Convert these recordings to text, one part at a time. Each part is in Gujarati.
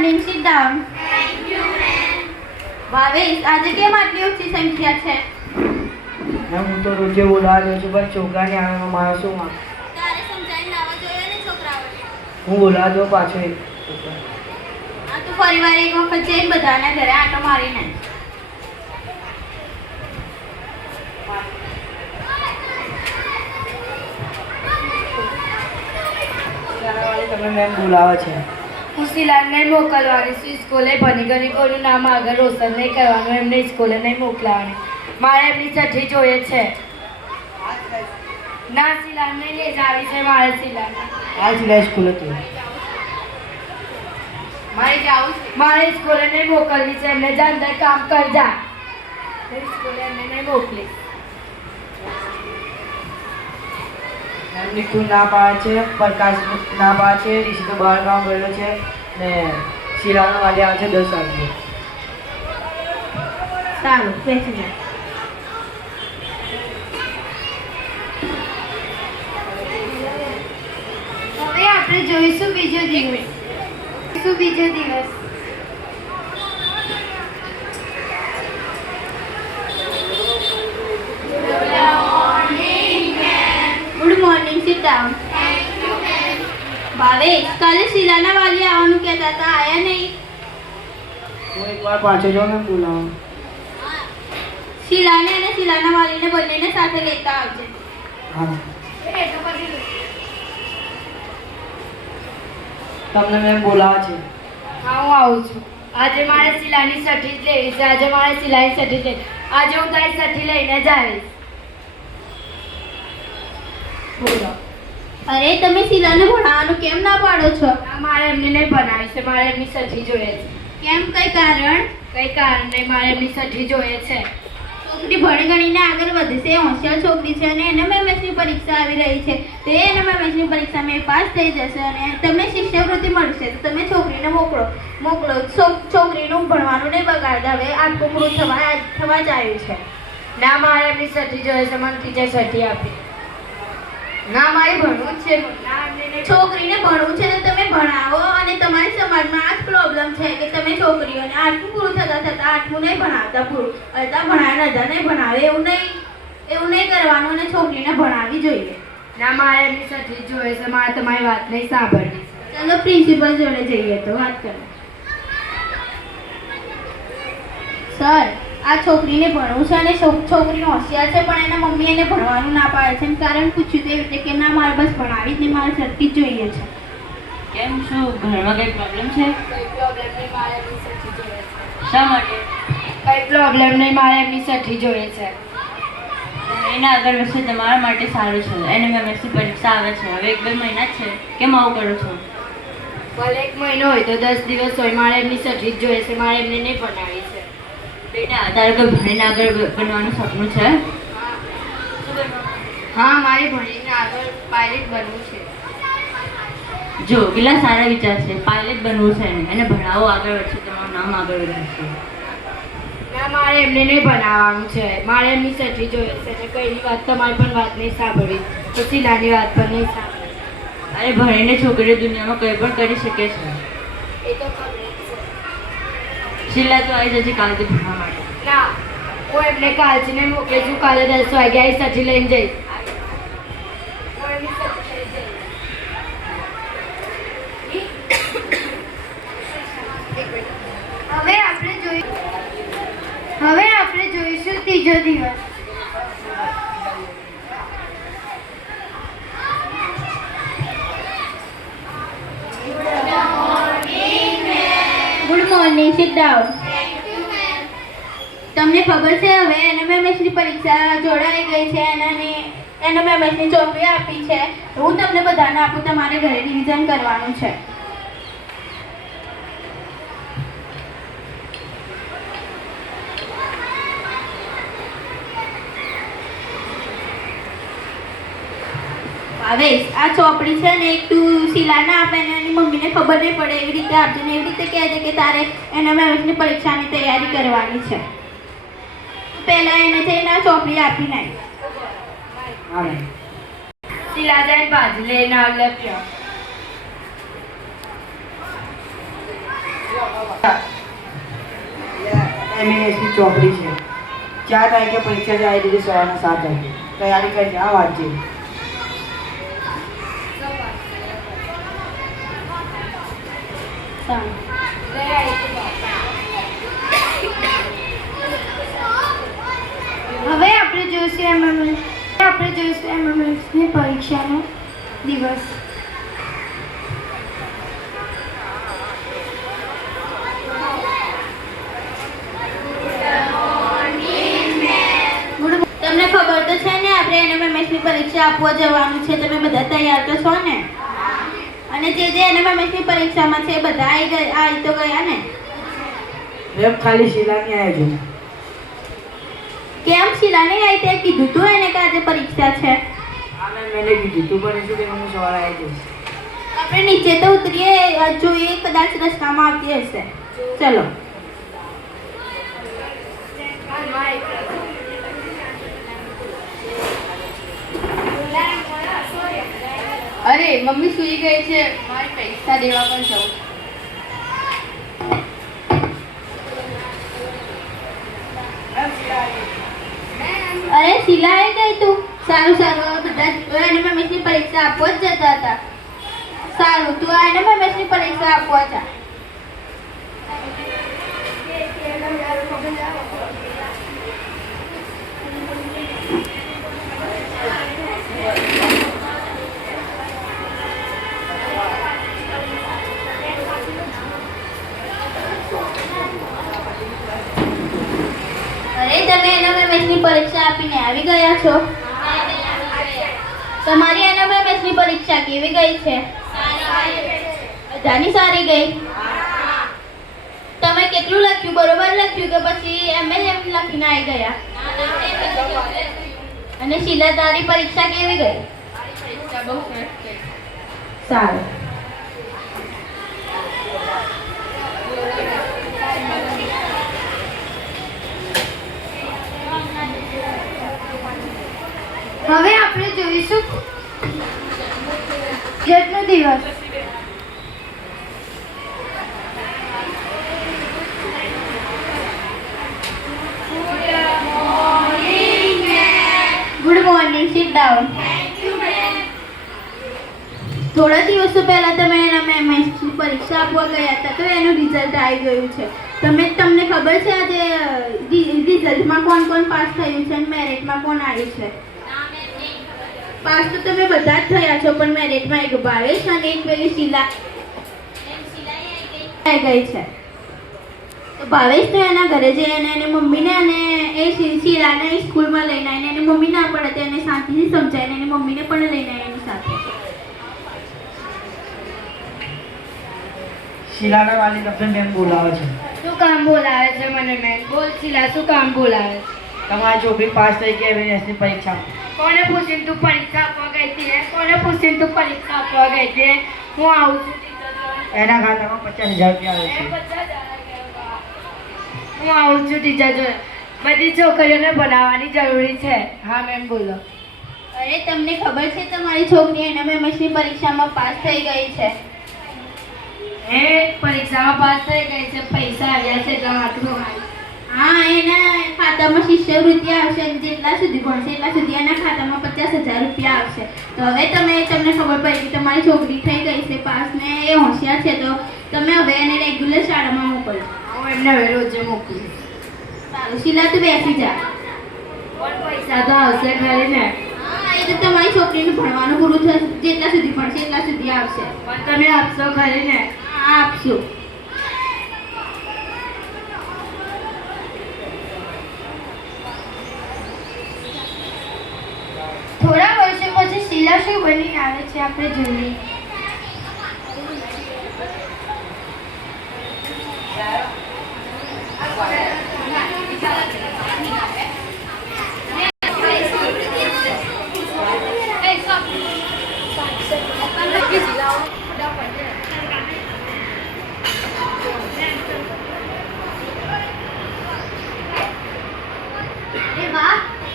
morning. Sit down. ભાવેશ, આજે કેમ આટલી ઓછી સંખ્યા છે? હું તો રોજે બોલાવા જાઉં છું, પણ છોકરાને આવામાં મારો શું વાંક? તારે સમજાવીને લાવવા જોઈએ ને છોકરાઓને. હું બોલાવા જાઉં પાછો એક આ તું ફરીવાર એક વખત જઈને બધાના ઘરે આંટો મારી નાખ. તમે મેમ બોલાવે છે. હું શિલાને મોકલવાની છું સ્કૂલે. ભણી ગણી કોઈનું નામ આગળ રોશન નહીં કરવાનું, એમને સ્કૂલે નહીં મોકલાવાની. મારે એમની ચઠ્ઠી જોઈએ છે. ના, શિલાને નહીં લઈ જાવી છે મારે. શિલાને આ સિલાઈ સ્કૂલ હતી. મારે જાવું છે. મારે સ્કૂલે નહીં મોકલવી છે. એમને જા અંદર કામ કરજા. સ્કૂલે એમને નહીં મોકલી. નિકુ ના પાડે છે, પ્રકાશ ના પાડે છે, ઋષિ તો બહાર કામ ગયેલો છે ને શિલાનો વાલી આવે છે 10 વાગે. સારું, બેસી જા. હવે આપણે જોઈશું બીજો દિવસ. Good morning. Sit down. Bhavesh, કાલે શિલાના વાલી આવવાનું કહેતા હતા, આયા નહીં? હું એકવાર પાછો જાઉં ને બોલાવું. શિલાને અને શિલાના વાલીને બંનેને સાથે લેતા આવજે. હા. તમને મેમ બોલાવે છે. હા, હું આવું છું. આજે મારે શિલાની ચઠ્ઠી જ લેવી છે. આજે મારે શિલાની ચઠ્ઠી લેવી. આજે હું તારી ચઠ્ઠી લઈને જ આવીશ. બોલો. અરે, તમે શિલાને ભણાવવાનું કેમ ના પાડો છો? મારે એમને નહીં ભણાવી છે. મારે એમની ચઠ્ઠી જોઈએ છે. કેમ, કઈ કારણ? કઈ કારણ નહીં, મારે એમની ચઠ્ઠી જોઈએ છે. છોકરી ભણી ગણીને આગળ વધશે, હોશિયાર છોકરી છે અને એનએમએમએસની પરીક્ષા આવી રહી છે. તે એનએમએમએસની પરીક્ષામાં એ પાસ થઈ જશે અને તમને શિષ્યવૃત્તિ મળશે. તો તમે છોકરીને મોકલો. છોકરીનું ભણવાનું નહીં બગાડતા. હવે આટલું પૂરું થવા જ આવ્યું છે. ના, મારે એમની ચઠ્ઠી જોઈએ છે. મને ટીચર ચઠ્ઠી આપી. ના, મારે ભણવું જ છે. ના, એમને નહીં. છોકરીને ભણવું છે તો તમે ભણાવો. અને તમારી સમાજમાં આ જ પ્રોબ્લેમ છે કે તમે છોકરીઓને આટલું પૂરું થતાં આટલું નહીં ભણાવતા. પૂરું અડધા ભણાવે અડધા નહીં ભણાવે. એવું નહીં કરવાનું અને છોકરીને ભણાવવી જોઈએ. ના, મારે એમની ચઠ્ઠી જોઈએ છે. મારે તમારી વાત નહીં સાંભળવી. ચલો પ્રિન્સિપલ જોડે જઈએ તો વાત કરો. સર, આ છોકરીને ભણવું છે અને છોકરી હોશિયાર છે, પણ એના મમ્મી એને ભણવાનું ના પાડે છે. કારણ પૂછ્યું તે રીતે કે ના, મારે બસ ભણાવી જ નહીં, મારે સર્ટિફિકેટ જોઈએ છે. કેમ, શું ઘરમાં કંઈ પ્રોબ્લેમ છે? કઈ પ્રોબ્લેમ નહીં, મારે એમની ચઠ્ઠી જોઈએ છે. શા માટે? કઈ પ્રોબ્લેમ નહીં, મારે એમની ચઠ્ઠી જોઈએ છે. એના આગળ વર્ષે તમારા માટે સારું છે. એનએમએમએસની પરીક્ષા આવે છે. હવે 1-2 મહિના જ છે. કેમ આવું કરો છો? ભલે 1 મહિનો હોય તો 10 દિવસ હોય, મારે એમની ચઠ્ઠી જ જોઈએ છે. મારે એમને નહીં ભણાવી છે. બેટા, તારે કોઈ ભણીને આગળ બનવાનું સપનું છે? હા, મારે ભણીને આગળ પાયલટ બનવું છે. જો, કેટલા સારા વિચાર છે. પાયલટ બનવું છે એને ભણાવો, આગળ વધશે, તમારું નામ આગળ વધશે. ના, મારે એમને નહીં ભણાવવાનું છે. મારે એમની ચઠ્ઠી જોઈએ છે. અને કઈની વાત તમારી પણ વાત નહીં સાંભળવી, તો શિલાની વાત પણ નહીં સાંભળવી. અરે, ભણીને છોકરીઓ દુનિયામાં કંઈ પણ કરી શકે છે. એ તો ખબર જ છે. શિલા તો આવી જશે કાલથી ભણવા માટે. ના, હું એમને કાલથી નહીં મોકલી છું. કાલે 10 વાગ્યા એ ચઠ્ઠી લઈને જઈશ. હું એમની ચઠ્ઠી લઈને જઈશ. હવે આપણે જોઈશું ત્રીજો દિવસ. Good morning. Sit down. તમને ખબર છે હવે એનએમએમએસની પરીક્ષા જોડાઈ ગઈ છે અને એનએમએમએસની ચોપડી આપી છે. હું તમને બધાને આપું, તમારે ઘરે રિવિઝન કરવાનું છે. ભાવેશ, આ ચોપડી છે ને એક તું શિલાને આપે ને એની મમ્મીને ખબર નહીં પડે એવી રીતે આપજો ને. એવી રીતે કહેજે કે તારે એનએમએમએસની પરીક્ષાની તૈયારી કરવાની છે. પહેલા એને જઈને આ ચોપડી આપી નાખ. હા મેમ. શિલા જઈને ભાજી લઈને આવ લખ્યો. એમએનએસની ચોપડી છે. 4 તારીખે પરીક્ષા છે, આવી દીધી સવારના 7 વાગે. તૈયારી કરી આ વાત છે. હવે આપણે જોઈશું એમએમએસની પરીક્ષાનો દિવસ. તમને ખબર તો છે ને આપણે એનએમએમએસની પરીક્ષા આપવા જવાનું છે. તમે બધા તૈયાર તો છો ને? અને જે એનએમએમએસની પરીક્ષામાં છે બધા આવી તો ગયા ને? એમ ખાલી શિલાની આવ્યો છું. કેમ શીલા નહીં આવી? તે કીધું તું એને કે આજે પરીક્ષા છે. મેં કીધું તું પણ શું કે હું સવારે આવી જઈશ. આપણે નીચે તો ઉતરીએ, જોઈએ કદાચ રસ્તામાં આવતી હશે. ચલો. અરે મમ્મી સૂઈ ગઈ છે, મારી પૈસા દેવા પણ જવું. અરે શીલા આવી ગઈ તું? સારું સારું. બધા એનએમએમએસની પરીક્ષા આપવા જ જતા હતા. સારું, તું આ એનએમએમએસની પરીક્ષા આપવા જા. અરે તમે એનએમએમએસની પરીક્ષા આપીને આવી ગયા છો? તમારી એનએમએમએસની પરીક્ષા કેવી ગઈ છે? બધાની સારી ગઈ. તમે કેટલું લખ્યું? બરોબર લખ્યું કે પછી એમ લખીને આવી ગયા? અને શીલા તારી પરીક્ષા કેવી ગઈ? સારું. હવે આપણે જોઈશું રિઝલ્ટનો દિવસ. Good morning. Sit down. થોડા દિવસો પહેલા તમે એનએમએમએસની પરીક્ષા આપવા ગયા હતા તો એનું રિઝલ્ટ આવી ગયું છે. તમને ખબર છે આજે રિઝલ્ટમાં કોણ કોણ પાસ થયું છે અને મેરિટમાં કોણ આવ્યું છે? પાસ તો તમે બધા જ થયા છો, પણ મેરિટમાં એક ભાવેશ અને એક પેલી શીલા આવી ગઈ છે. તો ભાવેશ તો એના ઘરે જઈને એની મમ્મીને અને એ શીલાને સ્કૂલમાં લઈને આવીને એની મમ્મી ના પડે તો એને શાંતિથી સમજાવીને એની મમ્મીને પણ લઈને આવી એની સાથે. શિલાના વાલી તમને મેમ બોલાવે છે. શું કામ બોલાવે છે મને મેં? બોલ શીલા, શું કામ બોલાવે છે? તમારી છોકરી પાસ થઈ ગઈ એમએનએસની પરીક્ષા. કોને પૂછીને તું પરીક્ષા આપવા ગઈ હતી? કોને પૂછીને તું પરીક્ષા આપવા ગઈ હતી? હું આવું છું ટીચર જોડે. એના ખાતામાં 50,000 રૂપિયા આવે છે. હું આવું છું ટીચર જોડે. બધી છોકરીઓને ભણાવવાની જરૂરી છે. હા મેમ બોલો. અરે તમને ખબર છે તમારી છોકરી એનએમએમએસની પરીક્ષામાં પાસ થઈ ગઈ છે? એ પરીક્ષામાં પાસ થઈ ગઈ છે, પૈસા આવ્યા છે એટલા માટે. હા, એના ખાતામાં શિષ્યવૃત્તિ આવશે અને જેટલા સુધી ભણશે એટલા સુધી એના ખાતામાં 50,000 રૂપિયા આવશે. તો હવે તમને ખબર પડી કે તમારી છોકરી થઈ ગઈ છે પાસ ને એ હોશિયાર છે, તો તમે હવે એને રેગ્યુલર શાળામાં મોકલજો. હું એમને હવે રોજે મોકલીશ. સારું શીલા, તું બેસી જા. પણ પૈસા તો આવશે ખરી ને? હા, એ તો તમારી છોકરીનું ભણવાનું પૂરું થશે, જેટલા સુધી ભણશે એટલા સુધી આવશે. પણ તમે આપશો ખરી ને? હા, આપશું. થોડા વર્ષો પછી શીલા શું બનીને આવે છે આપણે જોઈએ.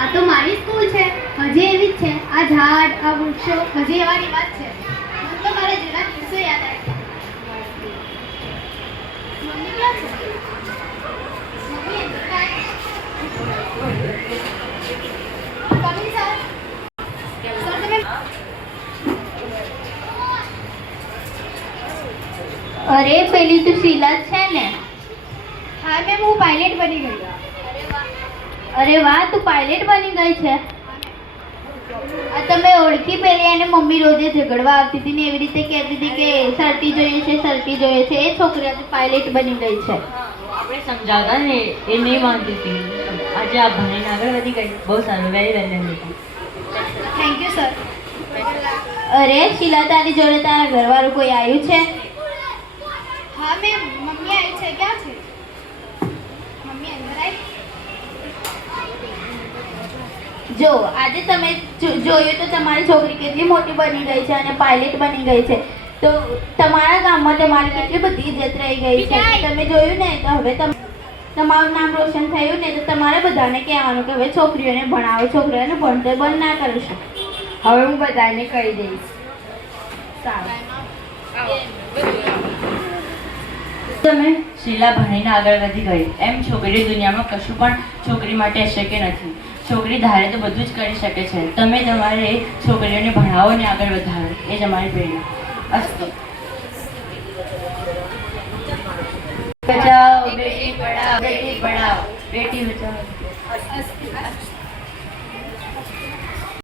આ તો મારી સ્કૂલ છે, હજી એવી જ છે. આ ઝાડ, આ વૃક્ષો હજી એવા એવા જ છે. મને તો મારા જૂના દિવસો યાદ આવે. મમ્મી ક્યાં છે? Mummy, coming sir. સર તમે અરે પેલી તું શીલા જ છે ને? હા મેમ, હું પાયલટ બની ગઈ. અરે વાહ, તું પાયલટ બની ગઈ છે. આ તમે ઓળખી પેલી અને મમ્મી રોજે ઝઘડવા આવતી હતી ને એવી રીતે કહેતી હતી કે સર્ટી જોઈએ છે, સર્ટી જોઈએ છે. એ છોકરી આજે પાયલટ બની ગઈ છે. આપણે સમજાવતા ને એ નહીં માનતી હતી. આજે આ ભણીને આગળ વધી ગઈ. બહુ સારું, વેરી વેલ ડન બેટા. Thank you sir. અરે શીલા, તારી જોડે તારા ઘરવાળું કોઈ આવ્યું છે? હા મેમ, મમ્મી આવી છે. ક્યાં છે મમ્મી? અંદર આવી. જો આજે તમે જોયું તો તમારી છોકરી કેટલી મોટી બની ગઈ છે અને પાયલટ બની ગઈ છે. તો તમારા ગામમાં તમારી કેટલી બધી ઇજ્જત રહી ગઈ છે. તમે જોયું ને, તો હવે તમારું નામ રોશન થયું ને, તો તમારે બધાને કહેવાનું કે હવે છોકરીઓને ભણાવો, છોકરીઓને ભણતર બંધ ના કરશો. હવે હું બધાને કહી દઈશ. સારું. તમે શીલા ભણીને આગળ વધી ગઈ. એમ છોકરી દુનિયામાં કશું પણ છોકરી માટે અશક્ય નથી. છોકરી ધારે તો બધું જ કરી શકે છે. તમે તમારે છોકરીઓને ભણાવો ને આગળ વધારો, એ જ અમારી પ્રેરણા. અસ્તુ. બચાઓ બેટી પઢાઓ, બેટી પઢાઓ, બેટી બચાઓ.